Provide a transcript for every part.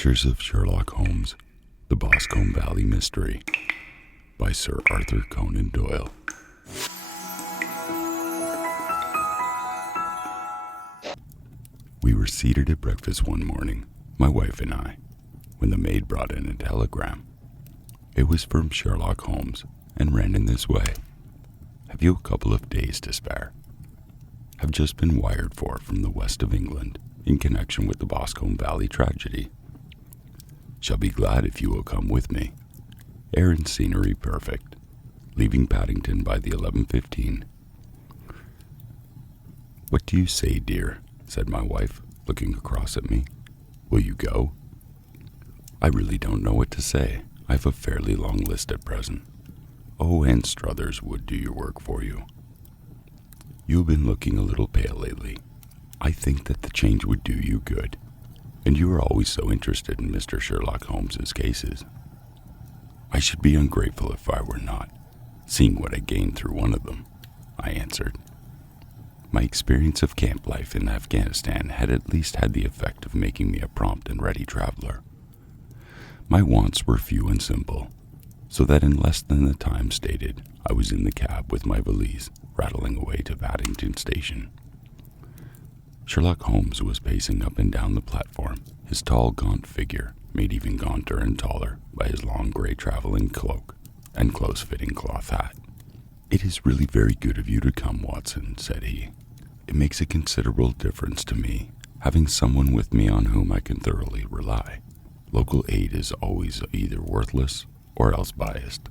Adventures of Sherlock Holmes, The Boscombe Valley Mystery by Sir Arthur Conan Doyle. We were seated at breakfast one morning, my wife and I, when the maid brought in a telegram. It was from Sherlock Holmes and ran in this way. Have you a couple of days to spare? Have just been wired for from the west of England in connection with the Boscombe Valley tragedy. Shall be glad if you will come with me. Air and scenery perfect. Leaving Paddington by the 11:15. What do you say, dear? Said my wife, looking across at me. Will you go? I really don't know what to say. I have a fairly long list at present. Oh, Aunt Struthers would do your work for you. You've been looking a little pale lately. I think that the change would do you good. And you are always so interested in Mr. Sherlock Holmes's cases. I should be ungrateful if I were not, seeing what I gained through one of them, I answered. My experience of camp life in Afghanistan had at least had the effect of making me a prompt and ready traveler. My wants were few and simple, so that in less than the time stated, I was in the cab with my valise, rattling away to Paddington Station. Sherlock Holmes was pacing up and down the platform, his tall, gaunt figure made even gaunter and taller by his long gray traveling cloak and close-fitting cloth hat. It is really very good of you to come, Watson, said he. It makes a considerable difference to me, having someone with me on whom I can thoroughly rely. Local aid is always either worthless or else biased.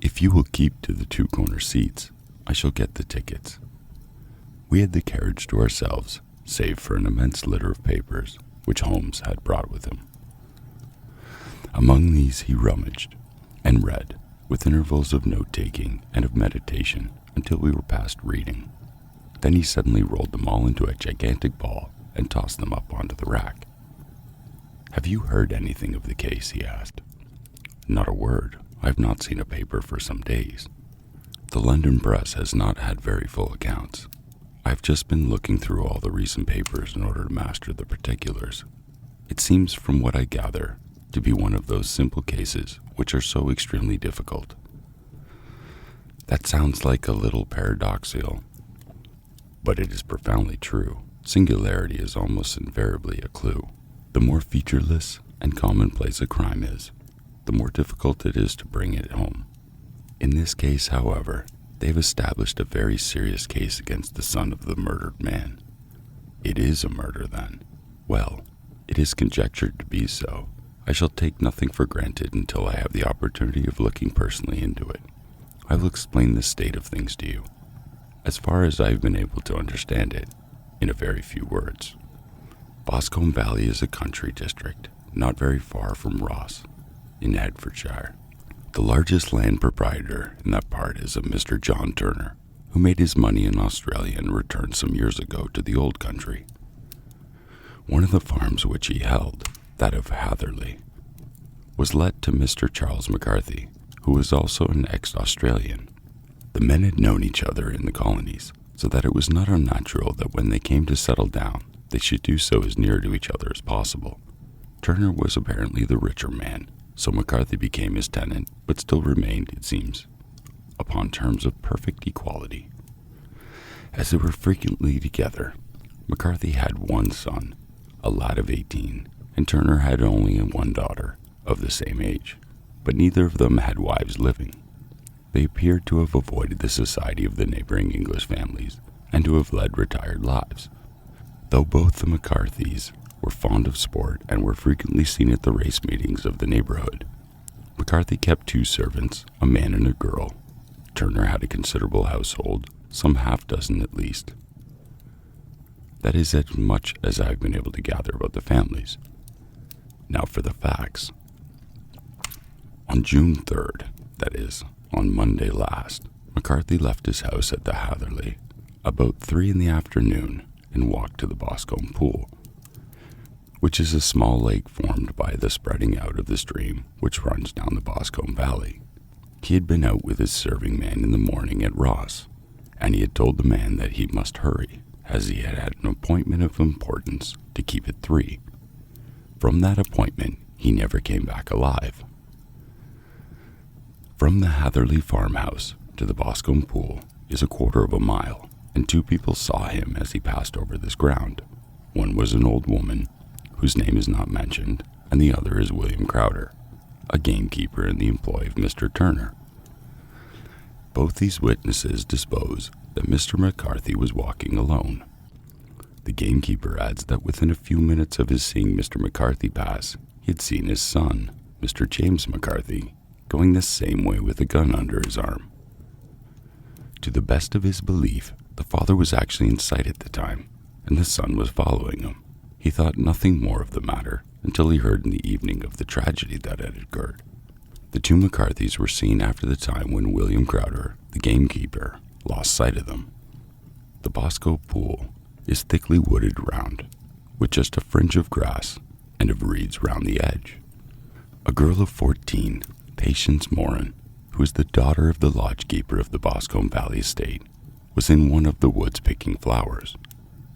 If you will keep to the two corner seats, I shall get the tickets. We had the carriage to ourselves, save for an immense litter of papers which Holmes had brought with him. Among these he rummaged and read, with intervals of note-taking and of meditation, until we were past reading. Then he suddenly rolled them all into a gigantic ball and tossed them up onto the rack. Have you heard anything of the case? He asked. Not a word. I have not seen a paper for some days. The London press has not had very full accounts. I've just been looking through all the recent papers in order to master the particulars. It seems, from what I gather, to be one of those simple cases which are so extremely difficult. That sounds like a little paradoxical, but it is profoundly true. Singularity is almost invariably a clue. The more featureless and commonplace a crime is, the more difficult it is to bring it home. In this case, however, they've established a very serious case against the son of the murdered man. It is a murder, then. Well, it is conjectured to be so. I shall take nothing for granted until I have the opportunity of looking personally into it. I will explain the state of things to you, as far as I have been able to understand it, in a very few words. Boscombe Valley is a country district, not very far from Ross, in Hertfordshire. The largest land proprietor in that part is a Mr. John Turner, who made his money in Australia and returned some years ago to the old country. One of the farms which he held, that of Hatherley, was let to Mr. Charles McCarthy, who was also an ex-Australian. The men had known each other in the colonies, so that it was not unnatural that when they came to settle down, they should do so as near to each other as possible. Turner was apparently the richer man, so McCarthy became his tenant, but still remained, it seems, upon terms of perfect equality. As they were frequently together, McCarthy had one son, a lad of 18, and Turner had only one daughter of the same age, but neither of them had wives living. They appeared to have avoided the society of the neighboring English families, and to have led retired lives. Though both the McCarthys were fond of sport and were frequently seen at the race meetings of the neighborhood, McCarthy kept 2 servants, a man and a girl. Turner had a considerable household, some half-dozen at least. That is as much as I've been able to gather about the families. Now for the facts. On June 3rd, that is, on Monday last, McCarthy left his house at the Hatherley about 3 in the afternoon and walked to the Boscombe pool, which is a small lake formed by the spreading out of the stream which runs down the Boscombe Valley. He had been out with his serving man in the morning at Ross, and he had told the man that he must hurry, as he had had an appointment of importance to keep at 3. From that appointment, he never came back alive. From the Hatherley farmhouse to the Boscombe pool is 1/4 mile, and 2 people saw him as he passed over this ground. One was an old woman, whose name is not mentioned, and the other is William Crowder, a gamekeeper in the employ of Mr. Turner. Both these witnesses dispose that Mr. McCarthy was walking alone. The gamekeeper adds that within a few minutes of his seeing Mr. McCarthy pass, he had seen his son, Mr. James McCarthy, going the same way with a gun under his arm. To the best of his belief, the father was actually in sight at the time, and the son was following him. He thought nothing more of the matter until he heard in the evening of the tragedy that had occurred. The 2 McCarthys were seen after the time when William Crowder, the gamekeeper, lost sight of them. The Boscombe pool is thickly wooded round, with just a fringe of grass and of reeds round the edge. A girl of 14, Patience Moran, who is the daughter of the lodgekeeper of the Boscombe Valley estate, was in one of the woods picking flowers.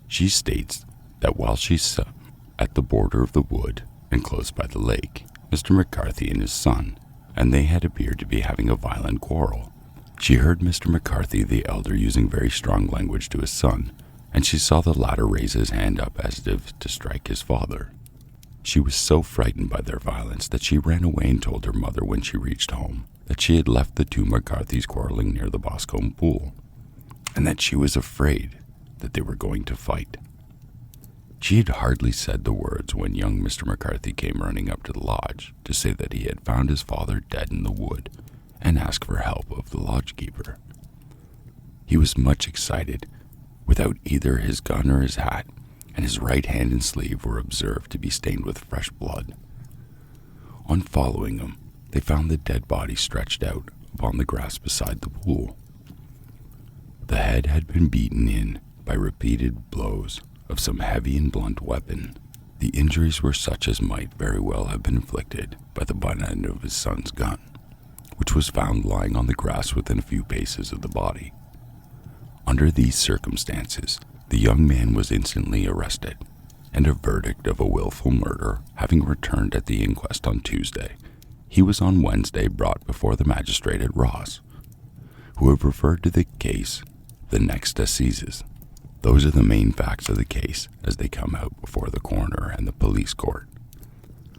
She states that while she sat at the border of the wood and close by the lake, Mr. McCarthy and his son, and they had appeared to be having a violent quarrel. She heard Mr. McCarthy the elder using very strong language to his son, and she saw the latter raise his hand up as if to strike his father. She was so frightened by their violence that she ran away and told her mother when she reached home that she had left the 2 McCarthys quarreling near the Boscombe pool, and that she was afraid that they were going to fight. She had hardly said the words when young Mr. McCarthy came running up to the lodge to say that he had found his father dead in the wood and ask for help of the lodgekeeper. He was much excited, without either his gun or his hat, and his right hand and sleeve were observed to be stained with fresh blood. On following him, they found the dead body stretched out upon the grass beside the pool. The head had been beaten in by repeated blows of some heavy and blunt weapon. The injuries were such as might very well have been inflicted by the butt end of his son's gun, which was found lying on the grass within a few paces of the body. Under these circumstances, the young man was instantly arrested, and a verdict of a willful murder having returned at the inquest on Tuesday, he was on Wednesday brought before the magistrate at Ross, who have referred to the case the next assizes. Those are the main facts of the case as they come out before the coroner and the police court.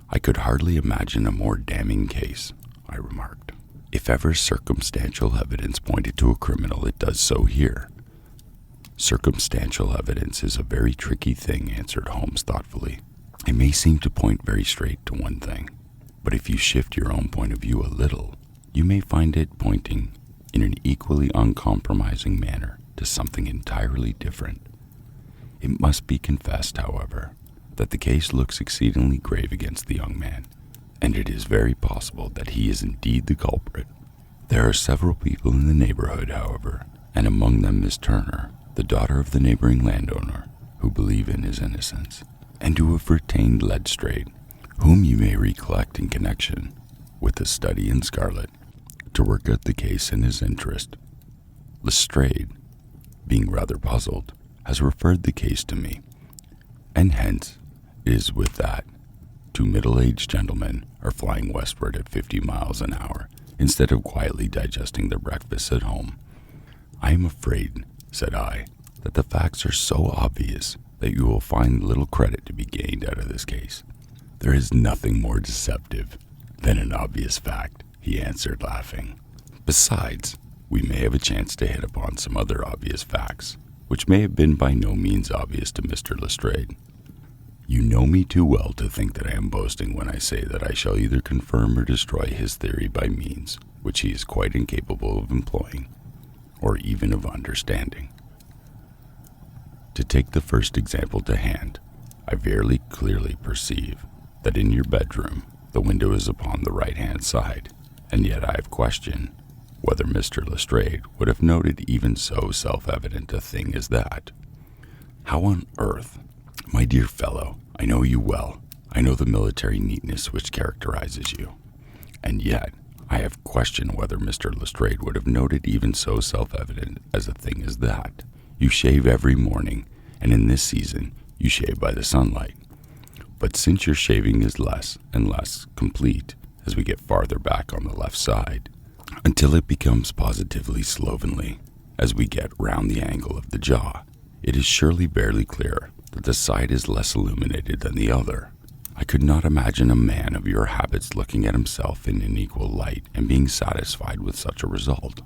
I could hardly imagine a more damning case, I remarked. If ever circumstantial evidence pointed to a criminal, it does so here. Circumstantial evidence is a very tricky thing, answered Holmes thoughtfully. It may seem to point very straight to one thing, but if you shift your own point of view a little, you may find it pointing in an equally uncompromising manner to something entirely different. It must be confessed, however, that the case looks exceedingly grave against the young man, and it is very possible that he is indeed the culprit. There are several people in the neighborhood, however, and among them Miss Turner, the daughter of the neighboring landowner, who believe in his innocence, and who have retained Lestrade, whom you may recollect in connection with the study in Scarlet, to work out the case in his interest. Lestrade, being rather puzzled, has referred the case to me, and hence it is with that 2 middle-aged gentlemen are flying westward at 50 miles an hour instead of quietly digesting their breakfasts at home. I am afraid, said I, that the facts are so obvious that you will find little credit to be gained out of this case. There is nothing more deceptive than an obvious fact, he answered, laughing. Besides, we may have a chance to hit upon some other obvious facts, which may have been by no means obvious to Mr. Lestrade. You know me too well to think that I am boasting when I say that I shall either confirm or destroy his theory by means which he is quite incapable of employing, or even of understanding. To take the first example to hand, I very clearly perceive that in your bedroom the window is upon the right-hand side, and yet I have questioned whether Mr. Lestrade would have noted even so self-evident a thing as that. How on earth? My dear fellow, I know you well. I know the military neatness which characterizes you. And yet, I have questioned whether Mr. Lestrade would have noted even so self-evident as a thing as that. You shave every morning, and in this season, you shave by the sunlight. But since your shaving is less and less complete as we get farther back on the left side, until it becomes positively slovenly as we get round the angle of the jaw, it is surely barely clear that the side is less illuminated than the other. I could not imagine a man of your habits looking at himself in an equal light and being satisfied with such a result.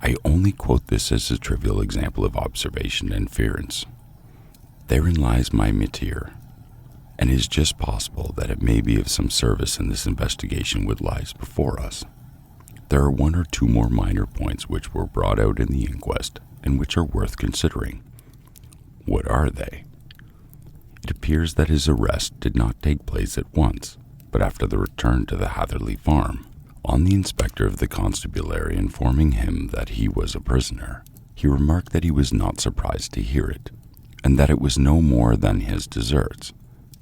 I only quote this as a trivial example of observation and inference. Therein lies my métier, and it is just possible that it may be of some service in this investigation which lies before us. There are one or two more minor points which were brought out in the inquest and which are worth considering. What are they? It appears that his arrest did not take place at once, but after the return to the Hatherley farm. On the inspector of the constabulary informing him that he was a prisoner, he remarked that he was not surprised to hear it, and that it was no more than his deserts.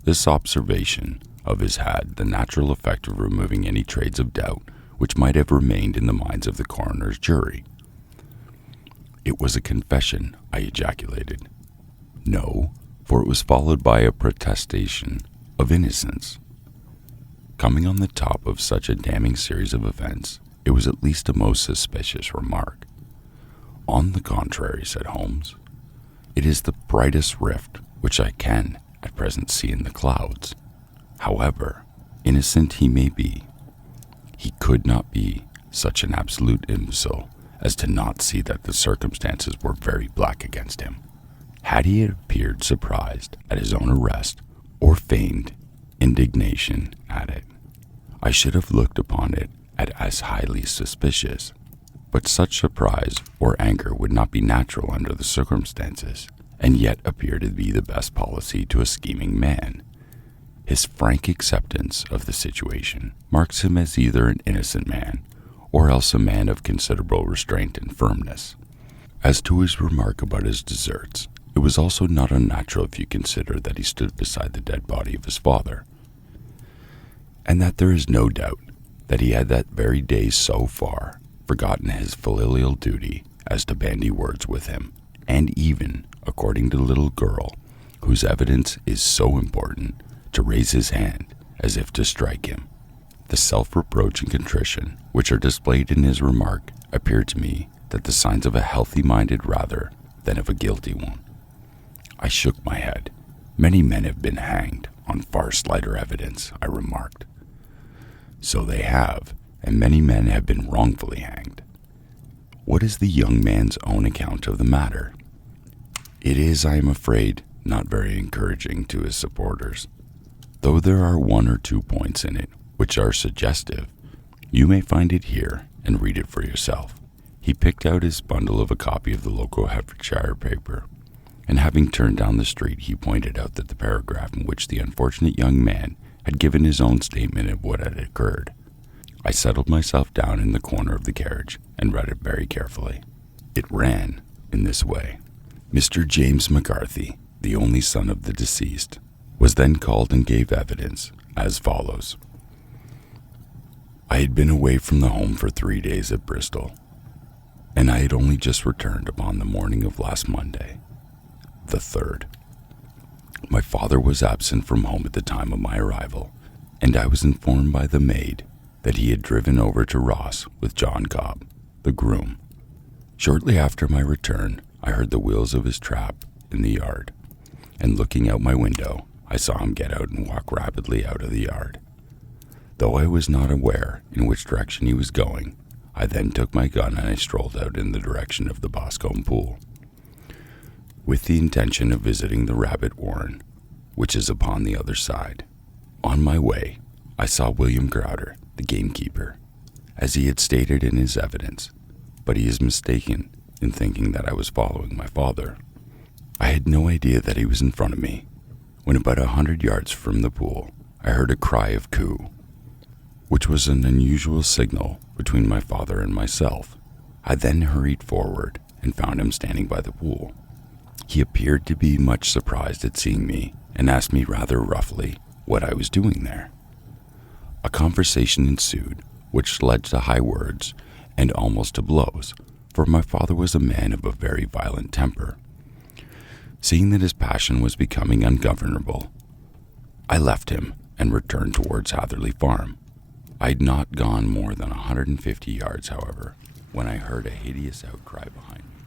This observation of his had the natural effect of removing any traces of doubt which might have remained in the minds of the coroner's jury. It was a confession, I ejaculated. No, for it was followed by a protestation of innocence. Coming on the top of such a damning series of events, it was at least a most suspicious remark. On the contrary, said Holmes, it is the brightest rift which I can at present see in the clouds. However innocent he may be, he could not be such an absolute imbecile as to not see that the circumstances were very black against him. Had he appeared surprised at his own arrest, or feigned indignation at it, I should have looked upon it as highly suspicious. But such surprise or anger would not be natural under the circumstances, and yet appear to be the best policy to a scheming man. His frank acceptance of the situation marks him as either an innocent man, or else a man of considerable restraint and firmness. As to his remark about his deserts, it was also not unnatural if you consider that he stood beside the dead body of his father, and that there is no doubt that he had that very day so far forgotten his filial duty as to bandy words with him, and even, according to the little girl, whose evidence is so important, to raise his hand as if to strike him. The self-reproach and contrition which are displayed in his remark appear to me that the signs of a healthy-minded rather than of a guilty one. I shook my head. Many men have been hanged on far slighter evidence, I remarked. So they have, and many men have been wrongfully hanged. What is the young man's own account of the matter? It is, I am afraid, not very encouraging to his supporters. Though there are one or two points in it which are suggestive, you may find it here and read it for yourself. He picked out his bundle of a copy of the local Hertfordshire paper, and having turned down the street, he pointed out that the paragraph in which the unfortunate young man had given his own statement of what had occurred. I settled myself down in the corner of the carriage and read it very carefully. It ran in this way. Mr. James McCarthy, the only son of the deceased, was then called and gave evidence as follows. I had been away from the home for 3 days at Bristol, and I had only just returned upon the morning of last Monday, the 3rd. My father was absent from home at the time of my arrival, and I was informed by the maid that he had driven over to Ross with John Cobb, the groom. Shortly after my return, I heard the wheels of his trap in the yard, and looking out my window, I saw him get out and walk rapidly out of the yard. Though I was not aware in which direction he was going, I then took my gun and I strolled out in the direction of the Boscombe pool, with the intention of visiting the rabbit warren, which is upon the other side. On my way, I saw William Crowder, the gamekeeper, as he had stated in his evidence, but he is mistaken in thinking that I was following my father. I had no idea that he was in front of me. When about 100 yards from the pool, I heard a cry of coo, which was an unusual signal between my father and myself. I then hurried forward and found him standing by the pool. He appeared to be much surprised at seeing me and asked me rather roughly what I was doing there. A conversation ensued, which led to high words and almost to blows, for my father was a man of a very violent temper. Seeing that his passion was becoming ungovernable, I left him and returned towards Hatherley Farm. I'd not gone more than 150 yards, however, when I heard a hideous outcry behind me.